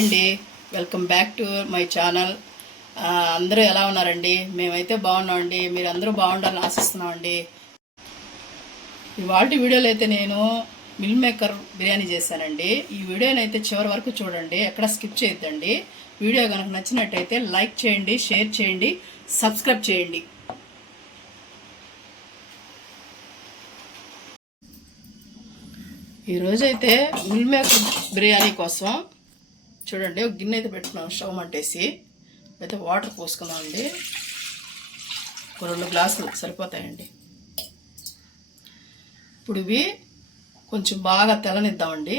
అండి, welcome back to my channel. అందరూ ఎలా ఉన్నారండి? మేమైతే బాగున్నామండి. మీరు అందరూ బాగుండాలని ఆశిస్తున్నామండి. ఇవాళ వీడియోలో అయితే నేను మిల్ మేకర్ బిర్యానీ చేశానండి. ఈ వీడియోని అయితే చివరి వరకు చూడండి, ఎక్కడ స్కిప్ చేయొద్దండి. వీడియో కనుక నచ్చినట్టయితే లైక్ చేయండి, షేర్ చేయండి, సబ్స్క్రైబ్ చేయండి. ఈరోజైతే మిల్ మేకర్ బిర్యానీ కోసం చూడండి, ఒక గిన్నె అయితే పెట్టుకున్నాం స్టవ్ మంటేసి. అయితే వాటర్ పోసుకున్నామండి. ఒక 2 గ్లాసులు సరిపోతాయండి. ఇప్పుడు ఇవి కొంచెం బాగా తెల్లనిద్దామండి.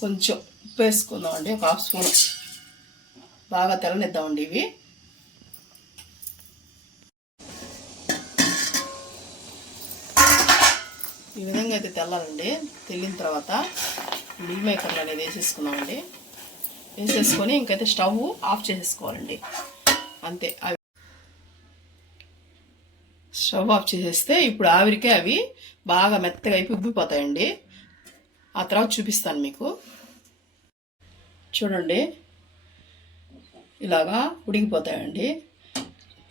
కొంచెం ఉప్పు వేసుకుందామండి, ఒక 1/2 స్పూన్. బాగా తెల్లనిద్దామండి. ఇవి ఈ విధంగా అయితే తెల్లాలండి. తెల్లిన తర్వాత మిల్ మేకర్లు అనేది వేసేసుకున్నామండి. వేసేసుకొని ఇంకైతే స్టవ్ ఆఫ్ చేసేసుకోవాలండి. అంతే. అవి స్టవ్ ఆఫ్ చేసేస్తే ఇప్పుడు ఆవిరికే అవి బాగా మెత్తగా అయిపోయి ఉబ్బిపోతాయండి. ఆ తర్వాత చూపిస్తాను మీకు. చూడండి, ఇలాగా ఉడికిపోతాయండి.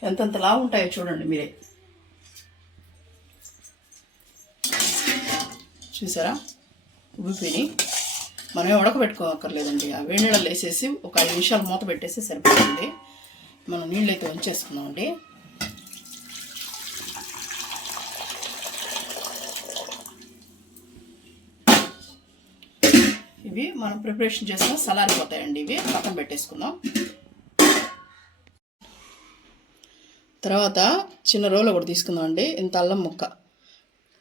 ఎంతలా ఉంటాయో చూడండి మీరే. చూసారా, ఉబ్బిపోయి. మనమే ఉడకబెట్టుకోక్కర్లేదండి. ఆ వేడి నీళ్ళలో వేసేసి ఒక 5 నిమిషాలు మూత పెట్టేసి సరిపోతుంది. మనం నీళ్ళు అయితే ఉంచేసుకున్నామండి. ఇవి మనం ప్రిపరేషన్ చేసుకుని చల్లారిపోతాయండి. ఇవి పక్కన పెట్టేసుకుందాం. తర్వాత చిన్న రోలు ఒకటి తీసుకుందాం అండి. ఇంత అల్లం ముక్క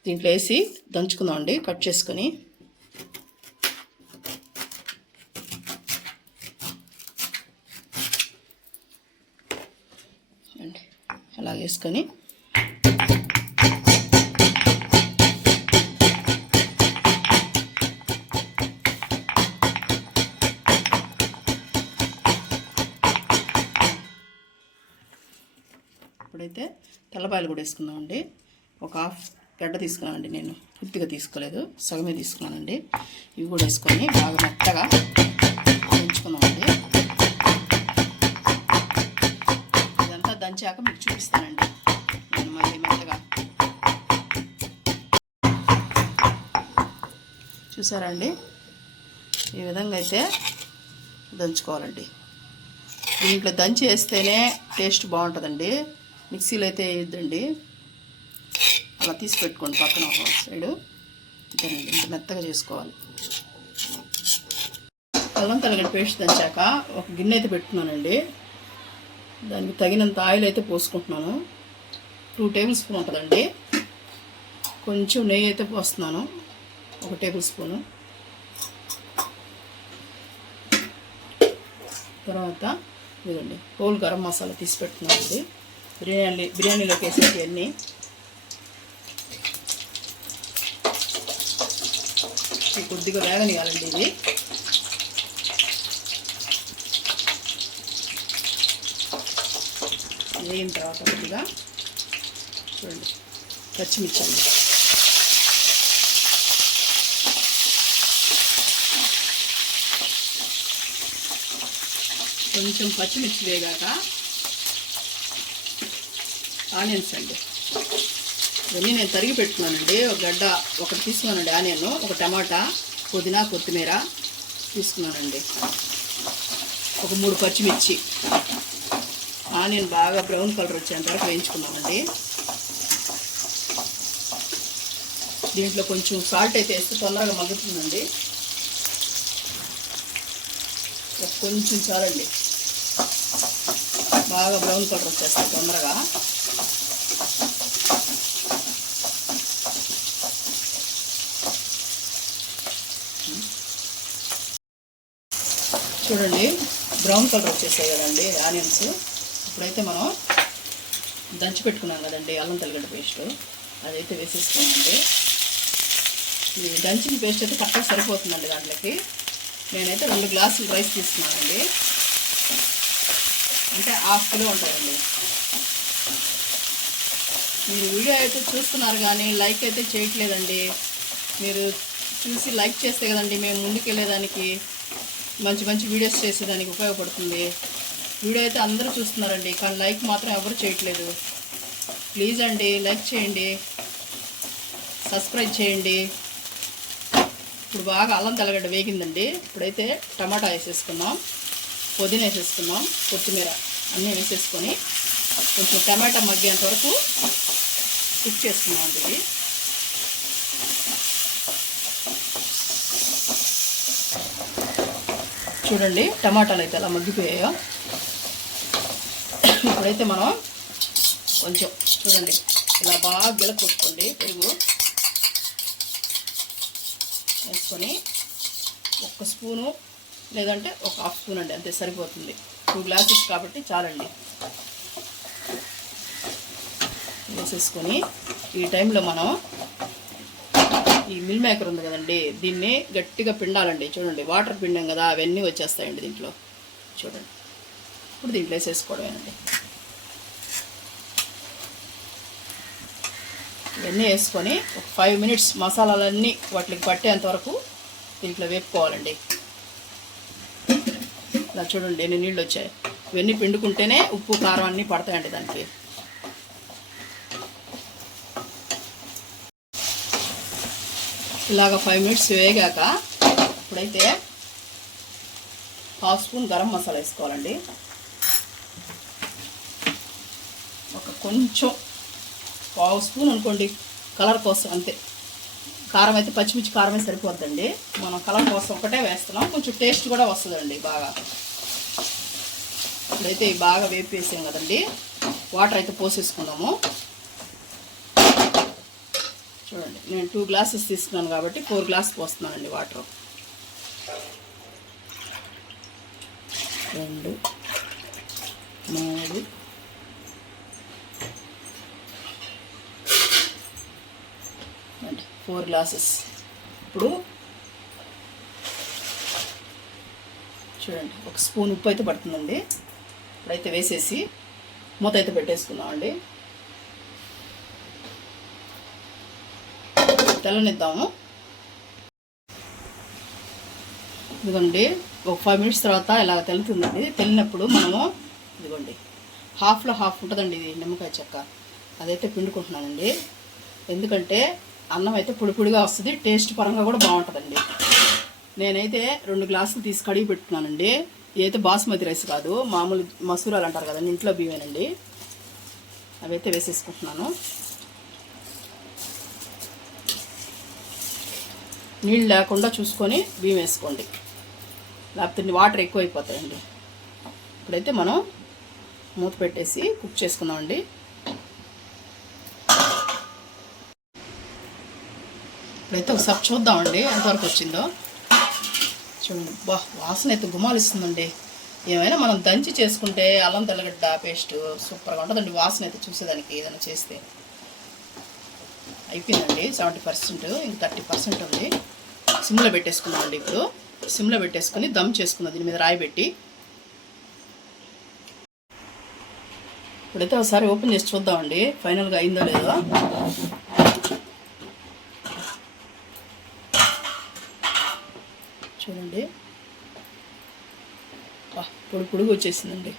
దీంట్లో వేసి దంచుకుందాం అండి, కట్ చేసుకొని. అలా వేసుకొని ఇప్పుడైతే తెల్లపాయలు కూడా వేసుకుందామండి. ఒక 1/2 గడ్డ తీసుకున్నానండి. నేను పూర్తిగా తీసుకోలేదు, సగమే తీసుకున్నానండి. ఇవి కూడా వేసుకొని బాగా మెత్తగా దంచుకున్నామండి. ఇదంతా దంచాక మీకు చూపిస్తానండి నేను మళ్ళీ మెత్తగా. చూసారండి, ఈ విధంగా అయితే దంచుకోవాలండి. దీంట్లో దంచి వేస్తేనే టేస్ట్ బాగుంటుందండి. మిక్సీలో అయితే వేయద్దండి. అలా తీసి పెట్టుకోండి పక్కన ఒక సైడు. అంతేనండి, ఇంత మెత్తగా చేసుకోవాలి. అల్లం తెల్లగడ్డ పేస్ట్ దంచాక ఒక గిన్నె అయితే పెట్టుకున్నానండి. దానికి తగినంత ఆయిల్ అయితే పోసుకుంటున్నాను. 2 టేబుల్ స్పూన్ ఉంటుందండి. కొంచెం నెయ్యి అయితే పోస్తున్నాను, 1 టేబుల్ స్పూను. తర్వాత ఇదండి హోల్ గరం మసాలా తీసి పెట్టుకున్నానండి. బిర్యానీలోకి వేసేసి అన్నీ కొద్దిగా వేగనియాలండి. ఇది వేగిన తర్వాత కొద్దిగా చూడండి పచ్చిమిర్చి అండి. కొంచెం పచ్చిమిర్చి వేగాక ఆనియన్స్ అండి. ఇవన్నీ నేను తరిగి పెట్టుకున్నానండి. ఒక గడ్డ ఒకటి తీసుకున్నానండి, ఆనియన్, ఒక టమాటా, పుదీనా, కొత్తిమీర తీసుకున్నానండి. ఒక 3 పచ్చిమిర్చి. ఆనియన్ బాగా బ్రౌన్ కలర్ వచ్చేంత వరకు వేయించుకున్నామండి. దీంట్లో కొంచెం సాల్ట్ అయితే వేస్తే తొందరగా మగ్గుతుందండి. కొంచెం చాలండి, బాగా బ్రౌన్ కలర్ వచ్చేస్తాయి తొందరగా. చూడండి, బ్రౌన్ కలర్ వచ్చేసాయి కదండి ఆనియన్స్. ఇప్పుడైతే మనం దంచి పెట్టుకున్నాం కదండి అల్లం తెల్లగడ్డ పేస్ట్, అదైతే వేసేసుకున్నామండి. ఈ దంచిన పేస్ట్ అయితే కరెక్ట్గా సరిపోతుందండి దాంట్లోకి. నేనైతే 2 గ్లాసులు రైస్ తీసుకున్నానండి. అంటే 1/2 కిలో ఉంటుందండి. మీరు వీడియో అయితే చూస్తున్నారు కానీ లైక్ అయితే చేయట్లేదండి. మీరు చూసి లైక్ చేస్తే కదండి మేము ముందుకెళ్ళేదానికి, మంచి మంచి వీడియోస్ చేసేదానికి ఉపయోగపడుతుంది. వీడియో అయితే అందరూ చూస్తున్నారండి, కానీ లైక్ మాత్రం ఎవరు చేయట్లేదు. ప్లీజ్ అండి లైక్ చేయండి, సబ్స్క్రైబ్ చేయండి. ఇప్పుడు బాగా అల్లం తెల్లగడ్డ వేగిందండి. ఇప్పుడైతే టమాటా వేసేసుకున్నాం, పుదీనా వేసేసుకున్నాం, కొత్తిమీర అన్నీ వేసేసుకొని కొంచెం టమాటా మగ్గేంత వరకు కుక్ చేసుకున్నాం అండి. ఇది చూడండి టమాటాలు అయితే అలా మగ్గిపోయాయో. ఇప్పుడైతే మనం కొంచెం చూడండి ఇలా బాగా గిలకొట్టుకోండి, పెరుగు వేసుకొని 1 స్పూను లేదంటే 1/2 స్పూన్ అండి, అంతే సరిపోతుంది. 2 గ్లాసెస్ కాబట్టి చాలండి. వేసేసుకొని ఈ టైంలో మనం ఈ మిల్ మేకర్ ఉంది కదండి, దీన్ని గట్టిగా పిండాలండి. చూడండి వాటర్ పిండాం కదా, అవన్నీ వచ్చేస్తాయండి దీంట్లో. చూడండి ఇప్పుడు దీంట్లో వేసేసుకోవడమేనండి. ఇవన్నీ వేసుకొని ఒక 5 మినిట్స్ మసాలాలన్నీ వాటికి పట్టేంతవరకు దీంట్లో వేపుకోవాలండి. ఇలా చూడండి ఎన్ని నీళ్ళు వచ్చాయి. ఇవన్నీ పిండుకుంటేనే ఉప్పు కారం అన్నీ పడతాయండి దానికి. ఇలాగ 5 మినిట్స్ వేగాక ఇప్పుడైతే 1/2 స్పూన్ గరం మసాలా వేసుకోవాలండి. కొంచెం 1/2 స్పూన్ అనుకోండి, కలర్ కోసం అంతే. కారం అయితే పచ్చిమిర్చి కారమే సరిపోద్దండి, మనం కలర్ కోసం ఒకటే వేస్తున్నాం, కొంచెం టేస్ట్ కూడా వస్తుందండి బాగా. ఇప్పుడైతే బాగా వేపేసాం కదండి, వాటర్ అయితే పోసేసుకున్నాము. చూడండి నేను 2 గ్లాసెస్ తీసుకున్నాను కాబట్టి 4 గ్లాస్ పోస్తున్నానండి వాటర్. 2 3 4 గ్లాసెస్. ఇప్పుడు చూడండి 1 స్పూన్ ఉప్పు అయితే పడుతుందండి. ఇప్పుడైతే వేసేసి మూత అయితే పెట్టేసుకుందామండి, తెల్లనిద్దాము. ఇదిగోండి ఒక 5 మినిట్స్ తర్వాత ఇలా తెల్లుతుందండి. తెల్లినప్పుడు మనము ఇదిగోండి హాఫ్లో హాఫ్ ఉంటుందండి ఇది నిమ్మకాయ చెక్క, అదైతే పిండుకుంటున్నానండి. ఎందుకంటే అన్నం అయితే పొడి పొడిగా వస్తుంది, టేస్ట్ పరంగా కూడా బాగుంటుందండి. నేనైతే 2 గ్లాసులు తీసి కడిగి పెట్టుకున్నానండి. ఇదైతే బాస్మతి రైస్ కాదు, మామూలు మసూరాలు అంటారు కదండి, ఇంట్లో బియ్యమేనండి. అవైతే వేసేసుకుంటున్నాను. నీళ్ళు లేకుండా చూసుకొని బియ్యం వేసుకోండి, లేకపోతే వాటర్ ఎక్కువ అయిపోతాయండి. ఇప్పుడైతే మనం మూత పెట్టేసి కుక్ చేసుకుందామండి. ఇప్పుడైతే ఒకసారి చూద్దామండి ఎంతవరకు వచ్చిందో. చూడండి వాసన అయితే గుమాలిస్తుందండి. ఏమైనా మనం దంచి చేసుకుంటే అల్లం తెల్లగడ్డ పేస్ట్ సూపర్గా ఉంటుందండి. వాసన అయితే చూసేదానికి ఏదైనా చేస్తే. అయిపోయిందండి 70%, ఇంక 30% ఉంది. సిమ్లో పెట్టేసుకున్నామండి. ఇప్పుడు సిమ్లో పెట్టేసుకుని దమ్ చేసుకుందాం దీని మీద రాయి పెట్టి. ఇప్పుడైతే ఒకసారి ఓపెన్ చేసి చూద్దామండి ఫైనల్గా అయిందో లేదో. చూడండి పొడి పొడిగా వచ్చేసిందండి.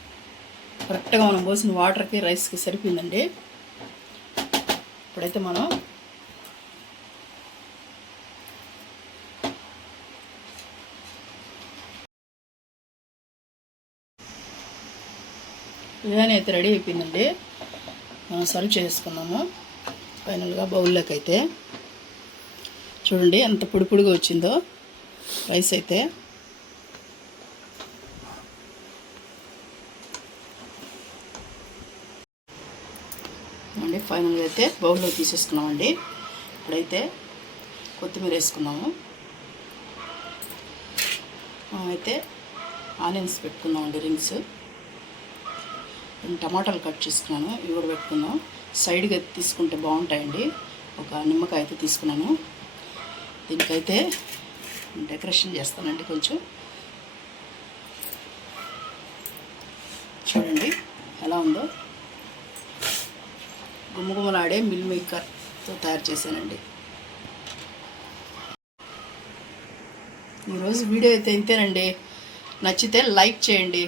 కరెక్ట్గా మనం పోసిన వాటర్కి రైస్కి సరిపోయిందండి. ఇప్పుడైతే మనం బిర్యానీ అయితే రెడీ అయిపోయిందండి. మనం సర్వ్ చేసుకున్నాము ఫైనల్గా బౌల్లోకి. అయితే చూడండి ఎంత పొడి పొడిగా వచ్చిందో రైస్ అయితే. అండి ఫైనల్గా అయితే బౌల్లో తీసేసుకున్నామండి. ఇప్పుడైతే కొత్తిమీర వేసుకున్నాము. అయితే ఆనియన్స్ పెట్టుకున్నామండి, రింగ్స్. టమాటాలు కట్ చేసుకున్నాను, ఇవి కూడా పెట్టుకున్నాం. సైడ్గా తీసుకుంటే బాగుంటాయండి. ఒక నిమ్మకాయ అయితే తీసుకున్నాను. దీనికైతే డెకరేషన్ చేస్తానండి కొంచెం. చూడండి ఎలా ఉందో, గుమ్మగుమ్మలాడే మిల్ మేకర్తో తయారు చేశానండి. ఈరోజు వీడియో అయితే ఇంతేనండి. నచ్చితే లైక్ చేయండి,